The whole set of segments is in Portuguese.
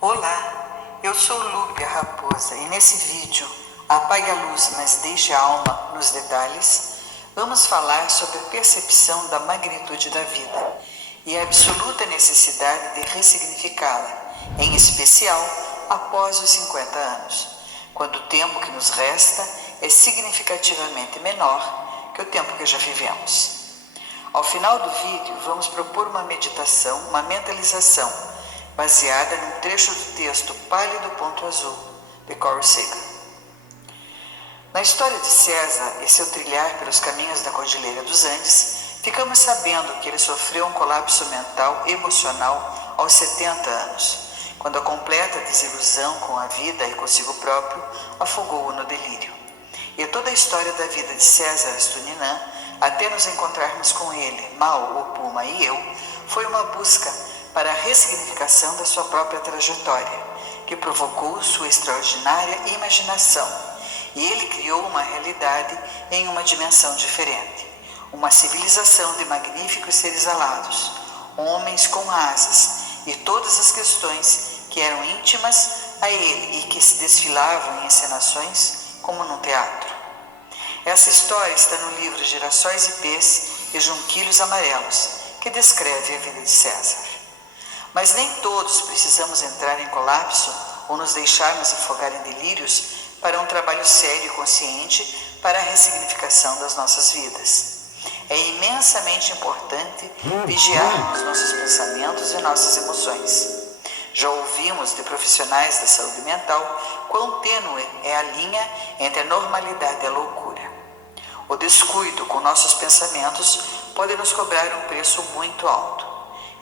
Olá, eu sou Lúbia Raposa e nesse vídeo, Apague a Luz, mas Deixe a Alma nos Detalhes, vamos falar sobre a percepção da magnitude da vida e a absoluta necessidade de ressignificá-la, em especial após os 50 anos, quando o tempo que nos resta é significativamente menor que o tempo que já vivemos. Ao final do vídeo, vamos propor uma meditação, uma mentalização, baseada num trecho do texto Pálido Ponto Azul, de Carl Sagan. Na história de César e seu trilhar pelos caminhos da Cordilheira dos Andes, ficamos sabendo que ele sofreu um colapso mental emocional aos 70 anos, quando a completa desilusão com a vida e consigo próprio afogou-o no delírio. E toda a história da vida de César Astunian, até nos encontrarmos com ele, Mao, o Puma e eu, foi uma busca para a ressignificação da sua própria trajetória, que provocou sua extraordinária imaginação, e ele criou uma realidade em uma dimensão diferente, uma civilização de magníficos seres alados, homens com asas, e todas as questões que eram íntimas a ele e que se desfilavam em encenações como num teatro. Essa história está no livro Girassóis e Pés e Junquilhos Amarelos, que descreve a vida de César. Mas nem todos precisamos entrar em colapso ou nos deixarmos afogar em delírios para um trabalho sério e consciente para a ressignificação das nossas vidas. É imensamente importante vigiarmos nossos pensamentos e nossas emoções. Já ouvimos de profissionais da saúde mental quão tênue é a linha entre a normalidade e a loucura. O descuido com nossos pensamentos pode nos cobrar um preço muito alto.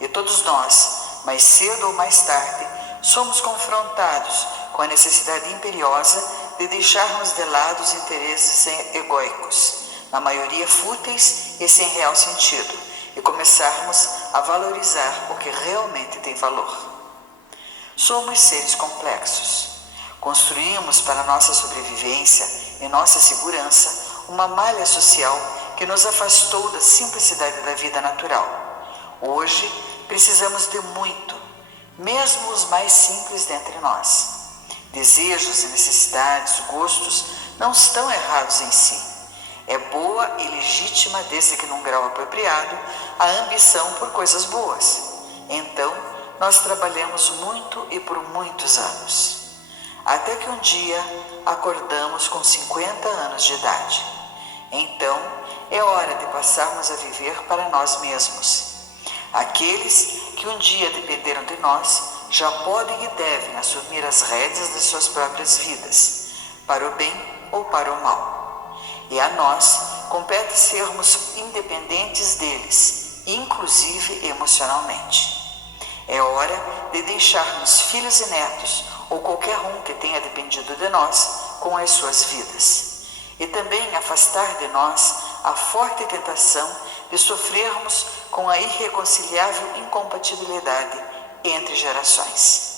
E todos nós, mais cedo ou mais tarde, somos confrontados com a necessidade imperiosa de deixarmos de lado os interesses egóicos, na maioria fúteis e sem real sentido, e começarmos a valorizar o que realmente tem valor. Somos seres complexos. Construímos para nossa sobrevivência e nossa segurança uma malha social que nos afastou da simplicidade da vida natural. Hoje, precisamos de muito, mesmo os mais simples dentre nós. Desejos e necessidades, gostos, não estão errados em si. É boa e legítima, desde que num grau apropriado, a ambição por coisas boas. Então, nós trabalhamos muito e por muitos anos. Até que um dia acordamos com 50 anos de idade. Então, é hora de passarmos a viver para nós mesmos. Aqueles que um dia dependeram de nós já podem e devem assumir as rédeas das suas próprias vidas, para o bem ou para o mal. E a nós compete sermos independentes deles, inclusive emocionalmente. É hora de deixarmos filhos e netos, ou qualquer um que tenha dependido de nós, com as suas vidas. E também afastar de nós a forte tentação de sofrermos com a irreconciliável incompatibilidade entre gerações.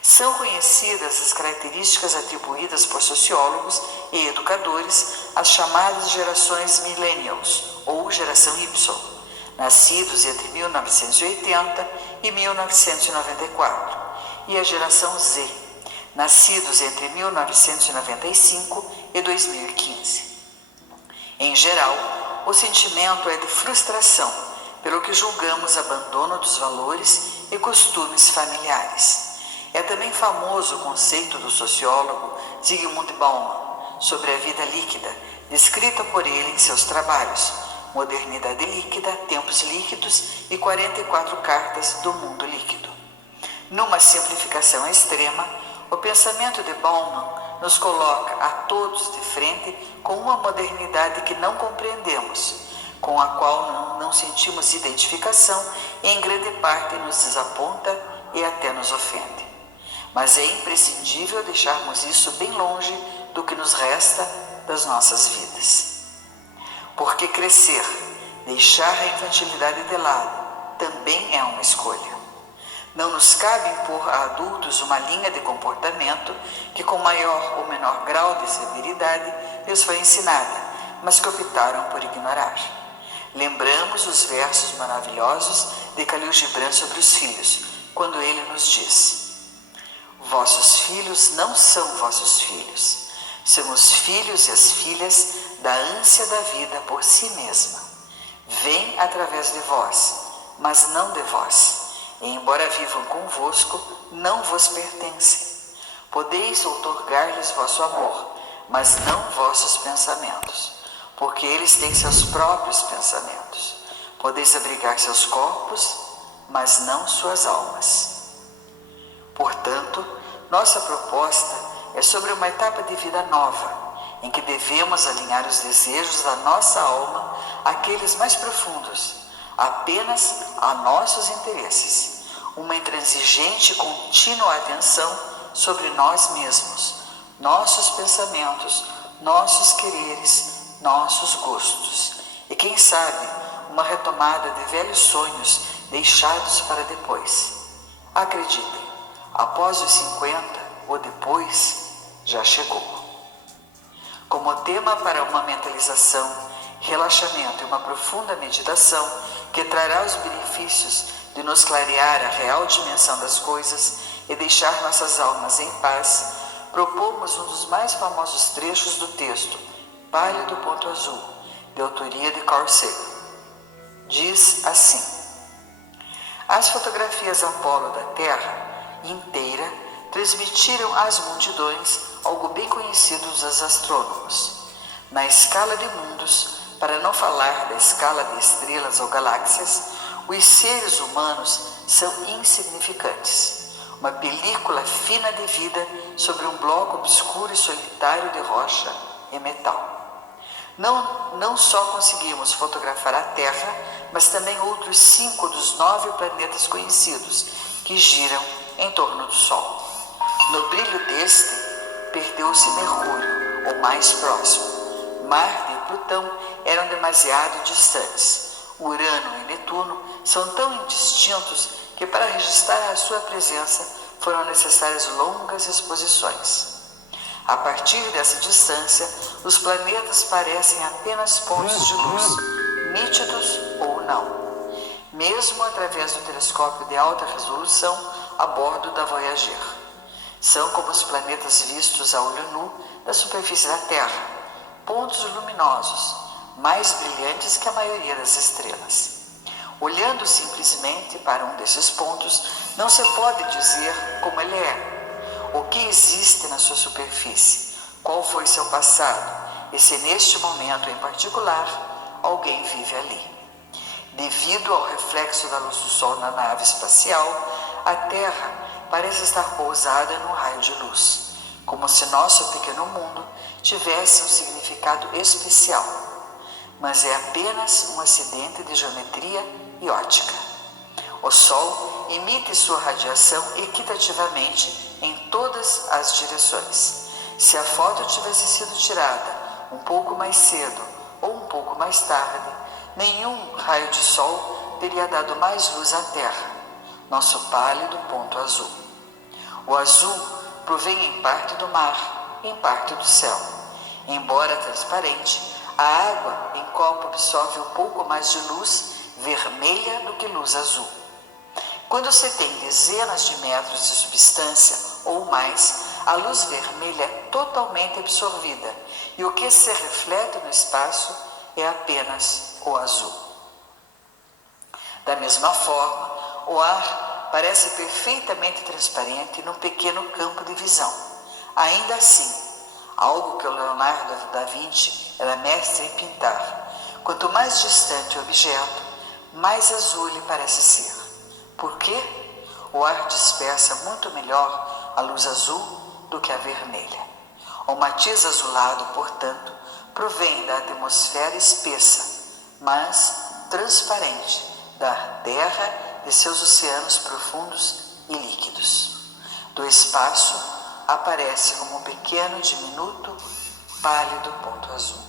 São conhecidas as características atribuídas por sociólogos e educadores às chamadas gerações millennials, ou geração Y, nascidos entre 1980 e 1994, e a geração Z, nascidos entre 1995 e 2015. Em geral, o sentimento é de frustração, pelo que julgamos abandono dos valores e costumes familiares. É também famoso o conceito do sociólogo Zygmunt Bauman sobre a vida líquida, descrita por ele em seus trabalhos Modernidade Líquida, Tempos Líquidos e 44 Cartas do Mundo Líquido. Numa simplificação extrema, o pensamento de Bauman nos coloca a todos de frente com uma modernidade que não compreendemos, com a qual não sentimos identificação e em grande parte nos desaponta e até nos ofende. Mas é imprescindível deixarmos isso bem longe do que nos resta das nossas vidas. Porque crescer, deixar a infantilidade de lado, também é uma escolha. Não nos cabe impor a adultos uma linha de comportamento que com maior ou menor grau de severidade lhes foi ensinada, mas que optaram por ignorar. Lembramos os versos maravilhosos de Khalil Gibran sobre os filhos, quando ele nos diz: Vossos filhos não são vossos filhos. São os filhos e as filhas da ânsia da vida por si mesma. Vêm através de vós, mas não de vós. E embora vivam convosco, não vos pertencem. Podeis outorgar-lhes vosso amor, mas não vossos pensamentos, porque eles têm seus próprios pensamentos. Podeis abrigar seus corpos, mas não suas almas. Portanto, nossa proposta é sobre uma etapa de vida nova, em que devemos alinhar os desejos da nossa alma àqueles mais profundos, apenas a nossos interesses, uma intransigente e contínua atenção sobre nós mesmos, nossos pensamentos, nossos quereres, nossos gostos, e quem sabe, uma retomada de velhos sonhos deixados para depois. Acreditem, após os 50, ou depois, já chegou. Como tema para uma mentalização, relaxamento e uma profunda meditação que trará os benefícios de nos clarear a real dimensão das coisas e deixar nossas almas em paz, propomos um dos mais famosos trechos do texto, Pálido Ponto Azul, de autoria de Carl Sagan. Diz assim: as fotografias Apolo da Terra inteira transmitiram às multidões algo bem conhecido dos astrônomos. Na escala de mundos, para não falar da escala de estrelas ou galáxias, os seres humanos são insignificantes. Uma película fina de vida sobre um bloco obscuro e solitário de rocha e metal. Não só conseguimos fotografar a Terra, mas também outros 5 dos 9 planetas conhecidos que giram em torno do Sol. No brilho deste, perdeu-se Mercúrio, o mais próximo. Marte e Plutão eram demasiado distantes. Urano e Netuno são tão indistintos que para registrar a sua presença foram necessárias longas exposições. A partir dessa distância, os planetas parecem apenas pontos de luz, nítidos ou não, mesmo através do telescópio de alta resolução a bordo da Voyager. São como os planetas vistos a olho nu da superfície da Terra, pontos luminosos, mais brilhantes que a maioria das estrelas. Olhando simplesmente para um desses pontos, não se pode dizer como ele é, o que existe na sua superfície, qual foi seu passado e se neste momento em particular alguém vive ali. Devido ao reflexo da luz do Sol na nave espacial, a Terra parece estar pousada num raio de luz, como se nosso pequeno mundo tivesse um significado especial, mas é apenas um acidente de geometria e ótica. O Sol emite sua radiação equitativamente em todas as direções. Se a foto tivesse sido tirada um pouco mais cedo ou um pouco mais tarde, nenhum raio de sol teria dado mais luz à Terra, nosso pálido ponto azul. O azul provém em parte do mar, em parte do céu. Embora transparente, a água em copo absorve um pouco mais de luz vermelha do que luz azul. Quando se tem dezenas de metros de substância ou mais, a luz vermelha é totalmente absorvida e o que se reflete no espaço é apenas o azul. Da mesma forma, o ar parece perfeitamente transparente num pequeno campo de visão. Ainda assim, algo que o Leonardo da Vinci era mestre em pintar, quanto mais distante o objeto, mais azul ele parece ser. Por quê? O ar dispersa muito melhor a luz azul do que a vermelha. O matiz azulado, portanto, provém da atmosfera espessa, mas transparente da Terra e seus oceanos profundos e líquidos. Do espaço aparece como um pequeno, diminuto, pálido ponto azul.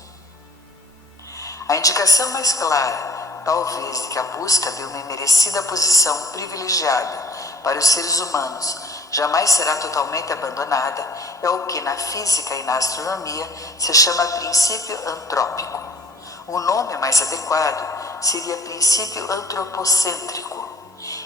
A indicação mais clara, talvez, de que a busca de uma imerecida posição privilegiada para os seres humanos jamais será totalmente abandonada é o que na física e na astronomia se chama princípio antrópico. O nome mais adequado seria princípio antropocêntrico.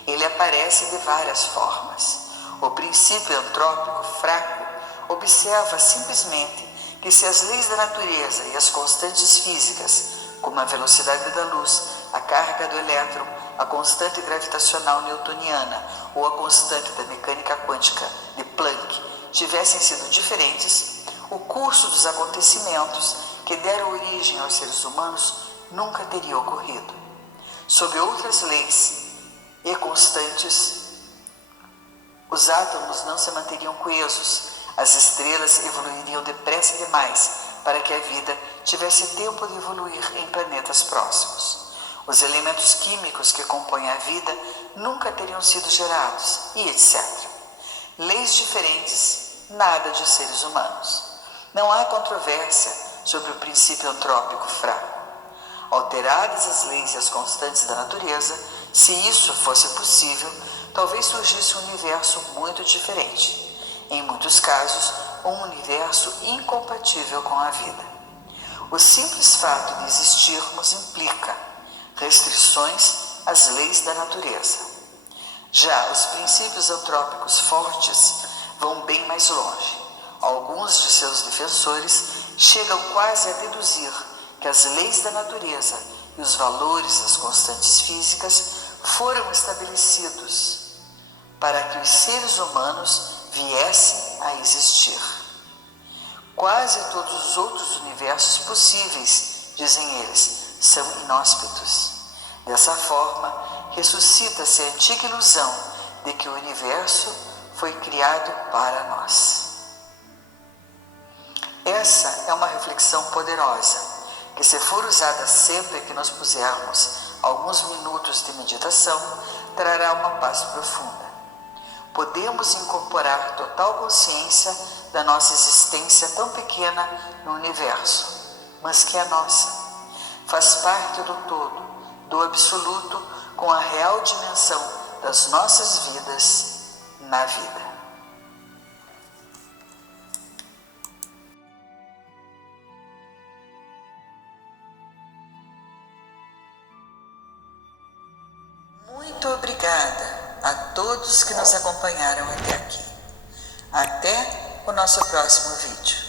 Ele aparece de várias formas. O princípio antrópico fraco observa simplesmente que se as leis da natureza e as constantes físicas, como a velocidade da luz, a carga do elétron, a constante gravitacional newtoniana ou a constante da mecânica quântica de Planck, tivessem sido diferentes, o curso dos acontecimentos que deram origem aos seres humanos nunca teria ocorrido. Sob outras leis e constantes, os átomos não se manteriam coesos, as estrelas evoluiriam depressa demais para que a vida tivesse tempo de evoluir em planetas próximos. Os elementos químicos que compõem a vida nunca teriam sido gerados, e etc. Leis diferentes, nada de seres humanos. Não há controvérsia sobre o princípio antrópico fraco. Alteradas as leis e as constantes da natureza, se isso fosse possível, talvez surgisse um universo muito diferente. Em muitos casos, um universo incompatível com a vida. O simples fato de existirmos implica restrições às leis da natureza. Já os princípios antrópicos fortes vão bem mais longe. Alguns de seus defensores chegam quase a deduzir que as leis da natureza e os valores das constantes físicas foram estabelecidos para que os seres humanos viessem a existir. Quase todos os outros universos possíveis, dizem eles, são inóspitos. Dessa forma, ressuscita-se a antiga ilusão de que o universo foi criado para nós. Essa é uma reflexão poderosa, que se for usada sempre que nos pusermos alguns minutos de meditação, trará uma paz profunda. Podemos incorporar total consciência da nossa existência tão pequena no universo, mas que é nossa. Faz parte do todo, do absoluto, com a real dimensão das nossas vidas na vida. Muito obrigada a todos que nos acompanharam até aqui. Até o nosso próximo vídeo.